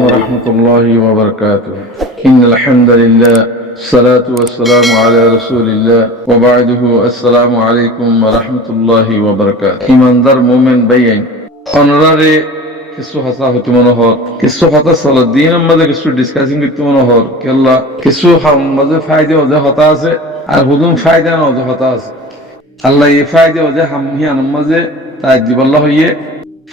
ورحمة الله وبركاته. إن الحمد لله الصلاة والسلام على رسول الله وبعده السلام عليكم ورحمة الله وبركاته. ইমানদার মুমিন ভাইয়েন অনরারে কিছু হাসা হতে মনোহর কিছু হতা চলো দিনের মধ্যে কিছু ডিসকাসিং করতে মনোহর কেল্লা কিছু মধ্যে ফায়দা ওজে হতা আছে আর হুদুম ফায়দা না ওজে হতা আছে আল্লাহ এই ফায়দা ওজে হামিয়ান মাঝে তাই দিবাল্লাহ হইয়ে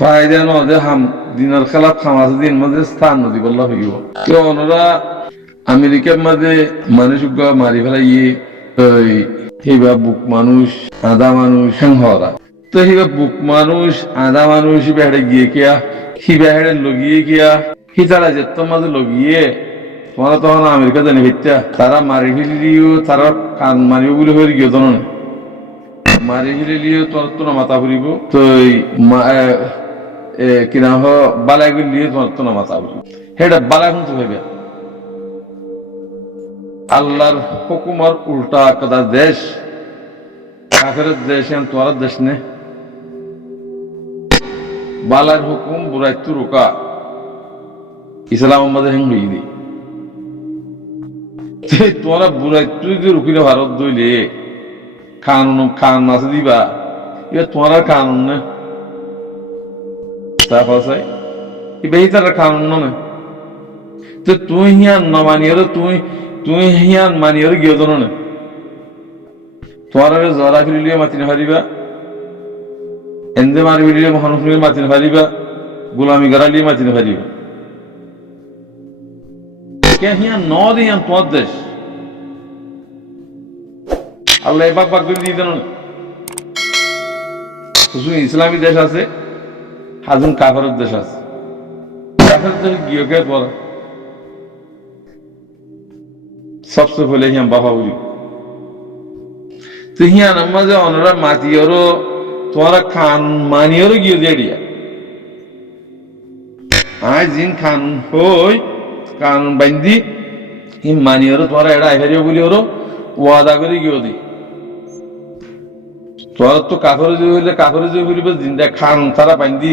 ফায়দা না ওজে হাম দিনের খেলাফ খামাজ দিন মাঝে স্থান দিবাল্লাহ হইব কেউ ওনারা আমেরিকার মাঝে মানুষ মারি ফেলাইয়ে ওই হিবা বুক মানুষ আধা মানুষ হরা তো হিবা বুক মানুষ আধা মানুষ বেড়ে গিয়ে কিয়া হি বেড়ে লগিয়ে গিয়া হি তারা যেত মাঝে লগিয়ে তোমরা তখন আমেরিকা জানি ভিত্তা তারা মারি ফেলিও তারা কান মারিব বলে হয়ে গিয়ে জানো মারি ফেলিও তোর তো মাথা ফুরিব তো কিনা হ বালাই গুলিয়ে তোমার তো মাথা ফুরিব সেটা বালাই শুনতে ভাবে আল্লাহর হুকুমার উল্টা কদা দেশ কাফের দেশ তোর দেশ নে বালার হুকুম বুড়াইতু রোকা ইসলাম আমাদের হেন হই দি তোরা বুড়াইতু যে রুকিলে ভারত দইলে কানুন কান আছে দিবা এ তোরা কানুন না তা ফাসাই এ বেহিতার কানুন না তো তুই হিয়ান না মানিয়র তুই হিয়ান মানিয়র গিয়ে জন না তোরা জরা ফিরিলিয়ে মাতিনে হারিবা এন্দে মারি ফিরিলিয়ে মহানুফিলিয়ে মাতিনে হারিবা গোলামি গড়ালিয়ে মাতিনে হারিবা কে হিয়ান ন দিয়ান তোর দেশ আল্লাহ এবার পাক করে দিয়ে দেন শুধু ইসলামী দেশ আছে হাজুন কাফের দেশ আছে কাফের দেশ গিয়ে কে পড়া सबसे पहले हियां बाबा बोली तो हियां नमाज़ ओनरा मातियोरो तुम्हारा खान मानियोरो गियो जेडिया आज जिन खान होय कानून बंदी हिम मानियोरो तुम्हारा एड़ा हेरियो बोलियोरो वादा करी गियो दी तुम्हारा तो काफर जो बोली बस जिंदा खान सारा बंदी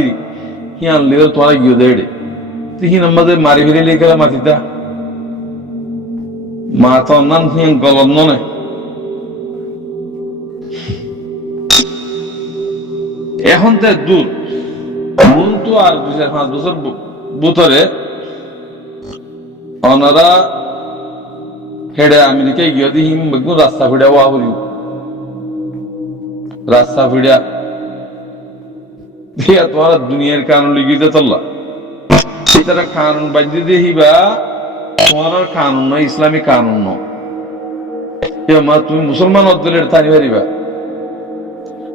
हियां लियो तुम्हारा गियो जेडे तो ही नमाज़ मारी फिरे लेकर मातिता মাথা নান হিং গলন ননে এখন তো দূর মূল তো আর 2-5 বছর ভিতরে ওনারা হেডে আমেরিকায় গিয়ে দি হিম একদম রাস্তা ফিড়া ওয়া হলি রাস্তা ফিড়া দিয়া তোরা দুনিয়ার কানুন লিখিতে চললা সেটা কানুন বাজি দিয়ে হিবা তোমার কানুন নয় ইসলামী কানুন নয় তুমি মুসলমান অদলের তানি হারিবা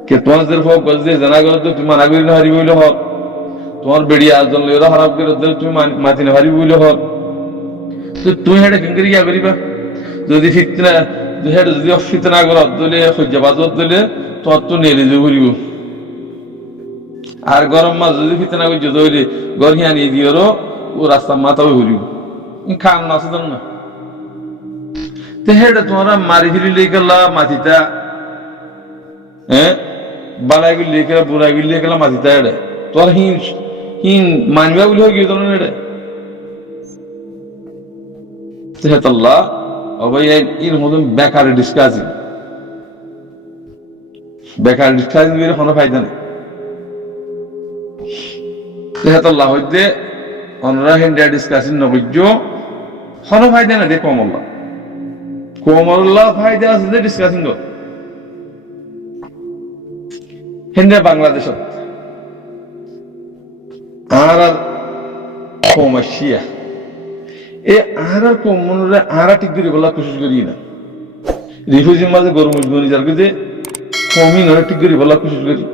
কে তোমার গজে জানা গেল তো তুমি মানা করিলে হারিব বলে হল তোমার বেড়িয়া আজন লইরা হারাপ করে দিলে তুমি মাতিনে হারিব বলে হল তো তুমি হেডে কেন করি করিবা যদি ফিতনা হেডে যদি ফিতনা করে অদলে সহ্যবাজ অদলে তোমার তো নেলে যে ঘুরিব আর গরম মাছ যদি ফিতনা করে যদি হইলে গরহিয়া নিয়ে দিও ও রাস্তা মাথাও ঘুরিব খান না আছে না তো হেডে তোমরা মারি ফিরি লেগেলা মাটিটা হ্যাঁ বালাই গুলি লেগেলা বুড়াই গুলি লেগেলা মাটিটা হেডে তোর হিন মানবা বলে হয়ে গিয়ে তোর হেডে তো হেতাল্লাহ অবৈ এর মধ্যে বেকারে ডিসকাসিং এর কোনো ফায়দা নেই তো হেতাল্লাহ হইতে অনরা হেন্ডা ডিসকাসিং নবজ্য কোনো ফায়দা না দে কমল্লা ফায়দা আছে যে ডিসকাসিং কর হিন্দে বাংলাদেশত আর কমাশিয়া এ আর কমনরে আর ঠিক করে বলা কোশিশ করি না রিফিউজির মাঝে গরম গরি যার যে কমি নরে ঠিক করে বলা কোশিশ করি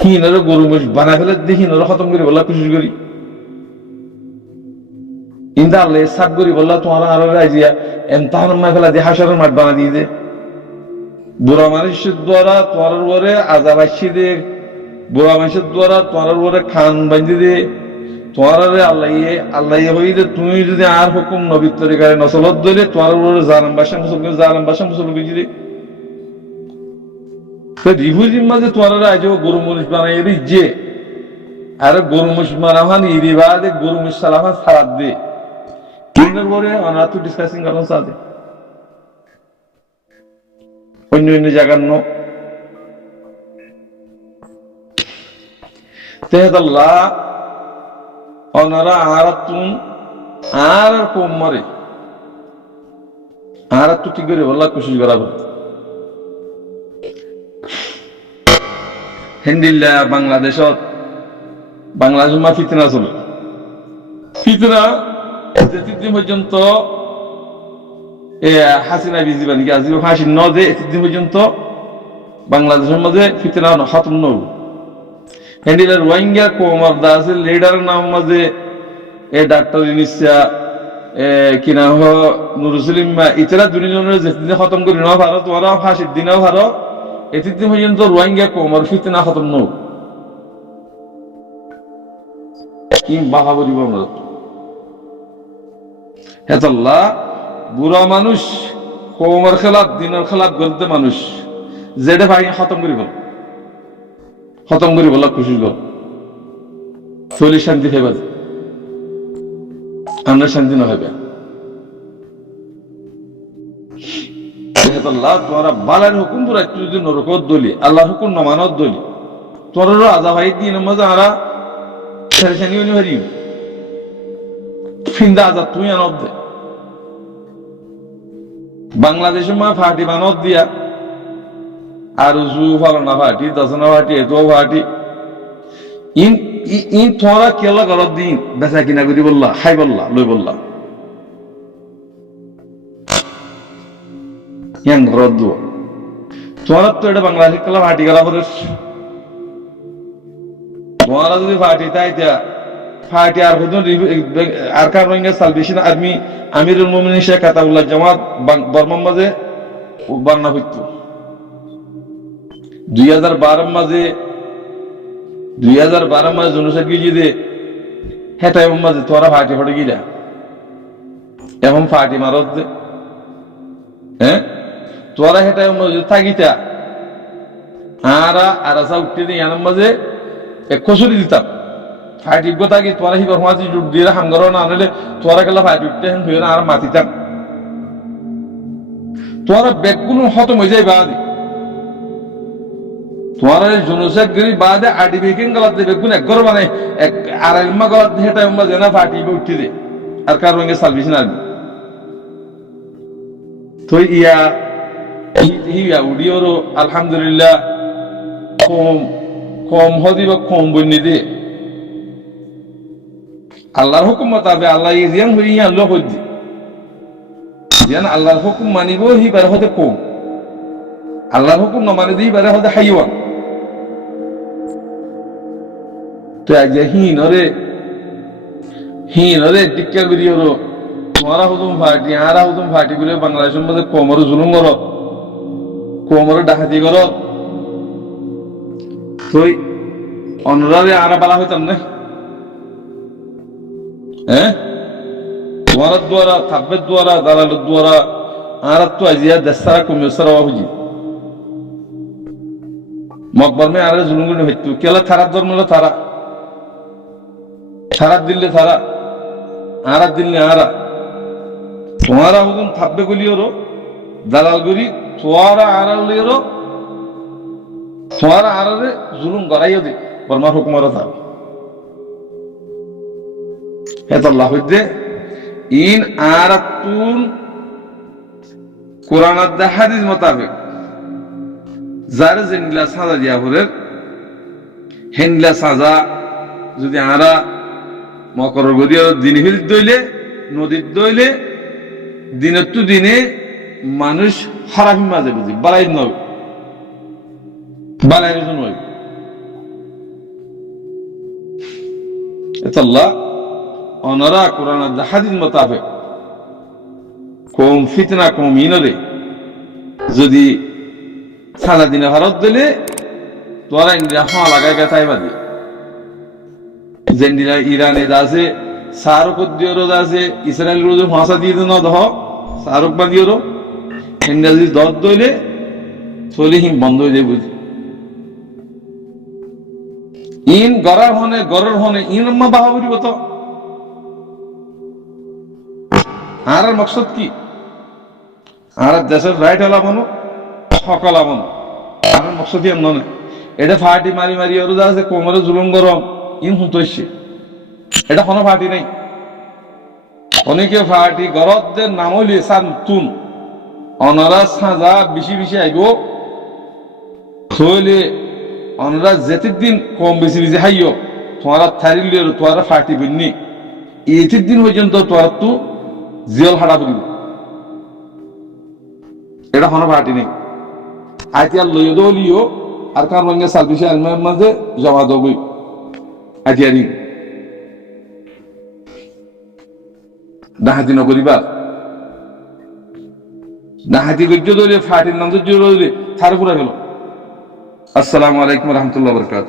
হিনরে গরু মহিষ বানা ফেলে দেখি নরে খতম করে বলা কোশিশ করি ইন্দা আল্লাহ সাব করি বললা তোমার আরো রাজিয়া এমতাহান মা ফেলা দিয়ে হাসারের মাঠ বানা দিয়ে দে বুড়া মানুষের দ্বারা তোমার উপরে আজাব আসি দে বুড়া মানুষের দ্বারা তোমার উপরে খান বান্ধি দে তোমার আল্লাহ হইলে তুমি যদি আর হুকুম নবীর তরিকায় নসলত দিলে তোমার উপরে জালাম বাসা মুসল বুঝি দে তো রিফিউজির মাঝে তোমার আজ গরু মরিচ বানাই যে আর গরু মুস মারাহান ইরিবাদে গরু মুস সালাহান সালাদ দে কিনের পরে আমরা তো ডিসকাসিং করলাম সাথে অন্য অন্য জায়গার ন তেহাদাল্লাহ অনারা আরাতুন আর কম মারে আর তো ঠিক করে বললা কোশিশ করা হিন্দিল্লা বাংলাদেশত বাংলাদেশ মা ফিতনা চলে ফিতনা যেদিন পর্যন্ত হাসিনা বিজিবা নাকি আজি হাসি ন যে এতদিন পর্যন্ত বাংলাদেশের মধ্যে ফিতনা খতম নব হিন্দিলা রোহিঙ্গা কোমর দাসের লিডারের নাম মাঝে এ ডাক্তার ইনিসা কি নাম হ নুরুসলিমা ইতরা দুজনের যেদিন খতম করি ন ভারত ওরা ফাঁসির দিনেও ভারত এতদিন পর্যন্ত রোহিঙ্গা কোমর ফিতনা খতম নব কি বাহা বলিব আমরা হেতাল্লাহ বুড়া মানুষ কোমর খেলাপ দিনের খেলাপ গলতে মানুষ যেটা ভাই খতম করি বল খুশি গল চল্লিশ শান্তি হেবা আমরা শান্তি না হবে তোমরা বালার হুকুম পুরা একটু যদি নরকত দলি আল্লাহর হুকুম নমানত দলি তোর আজা ভাই দিন মজা আরা ছেড়ে হারি ফিন্দা আজা তুই আনত দে বাংলাদেশের মা ফাটি বানত দিয়া আর জু ফালনা ফাটি দশনা ফাটি এতো ফাটি ইন তোরা কেলা গরত দিন বেচা কিনা করি বললা খাই বললা লই বললা ইয়ান ঘরত দো তোরা তো এটা বাংলাদেশ কেলা ফাটি করা করে তোরা যদি ফাটি তাই দিয়া ফাটি আর হুদুন আর কার রোহিঙ্গা সালভেশন আর্মি আমিরুল মুমিনিন শেখ আতাউল্লাহ জামাত বর্মার মাঝে বান্না হইত 2012 মাঝে জনসংখ্যা গিয়ে হেটাই মাঝে তোরা ফাটি ফটে গিলা এখন ফাটি মারত দে হ্যাঁ তোরা হেটাই মাঝে থাকিতা আরা উঠতে দিয়ে এনার মাঝে এক খসুরি দিতাম ফাইটি কথা কি তোরা হিবার মাঝে জুট দিয়ে হাঙ্গার না আনলে তোরা গেলা ফাইট উঠতে হয়ে না আর মাতিতাম তোরা বেগুন হতম হয়ে যায় বাদে তোরা জনসংখ্যাগিরি বাদে আডি বেকিং গলাত বেগুন একগর মানে আর ইলমা গলাত হেটা উম্মা জেনা ফাটি উঠতে দে আর কার রঙে সালভেশন আরবি তো ইয়া উডিওরো আলহামদুলিল্লাহ কম হদিব কম বন্যি দে আল্লাহর হুকুম মোতাবে আল্লাহ ইয়ান হইয়া আল্লাহ হইদি যেন আল্লাহর হুকুম মানিব হিবার হতে কম আল্লাহর হুকুম না মানি দিই বারে হতে হাইওয়ান তো আজ হিনরে টিক্কা করিওরো তোমারা হুদুম ফাটি আরা হুদুম ফাটি বলে বাংলাদেশের মধ্যে কোমর জুলুম করো কোমর ডাকাতি করো তো অনরারে আরা বালা হইতাম না হ্যাঁ তোমার দ্বারা থাব্বের দ্বারা দালালের দ্বারা আর তো আজিয়া দেশারা কমে সারা বুঝি মকবর মে আরে জুলুম করে হইতো কেলা থারার ধর্ম হলো থারা দিল্লে থারা আরা দিল্লে আরা তোমারা হুকুম থাকবে গলিওরো দালাল গরি তোয়ারা আড়ালিওরো তোয়ারা আড়ালে জুলুম গড়াইও দে বর্মার হুকুমারা থাক হেতাল্লাহ হইতে ইন আরাতুন কোরআন আদ হাদিস মোতাবেক যারে জেনলা সাজা দিয়া হরে হেনলা সাজা যদি আরা মকর গদিও দিন হিল দইলে নদীর দইলে দিনের তো দিনে মানুষ হারামি মাঝে বুঝি বালাই নয় বালাই নয় এতাল্লাহ অনারা কোরআন হাদিস মোতাবেক কম ফিতনা কম ইনরে যদি সারা দিনে ভারত দিলে তোরা ইন্ডিয়া হা লাগাই গেছাই বাদে যেন্ডিরা ইরানে আছে শাহরুখ দিওরো আছে ইসরায়েল রোজ ভাষা দিয়ে ন দহ শাহরুখ বা দিওরো ইন্ডিয়া যদি দর দইলে চলে হিম বন্ধ হয়ে যায় বুঝি ইন গড়ের হনে ইন আম্মা বাহা করিব তো আর মকসদ কি? আর দেশের রাইট হলা বানো সকল বানো আর মকসদ কি নয় এটা ফাটি মারি মারি ওর যা আছে কোমরে জুলুম গরম ইন হুঁতইছে এটা কোনো ফাটি নাই। অনেকে ফাটি গরদের নাম হইলে সান তুন অনারা সাজা বেশি বেশি আইব থইলে অনারা যেতির দিন কম বেশি বেশি হাইও তোমারা থারিলে তোমারা ফাটি বন্যি এতির দিন পর্যন্ত তোমার তো জিয়ল হাঁটা করিব এটা কোনো ফাটি নেই। আইতে আর লইও দলিও আর কার রঙে সালবিশে আলমের মাঝে জমা দবই আইতিয়ারি ডাহাতি নকরিবার ডাহাতি গজ্য দলে ফাটির নাম জোর দলে থার পুরা গেল। আসসালামু আলাইকুম রহমতুল্লাহ বরকাত।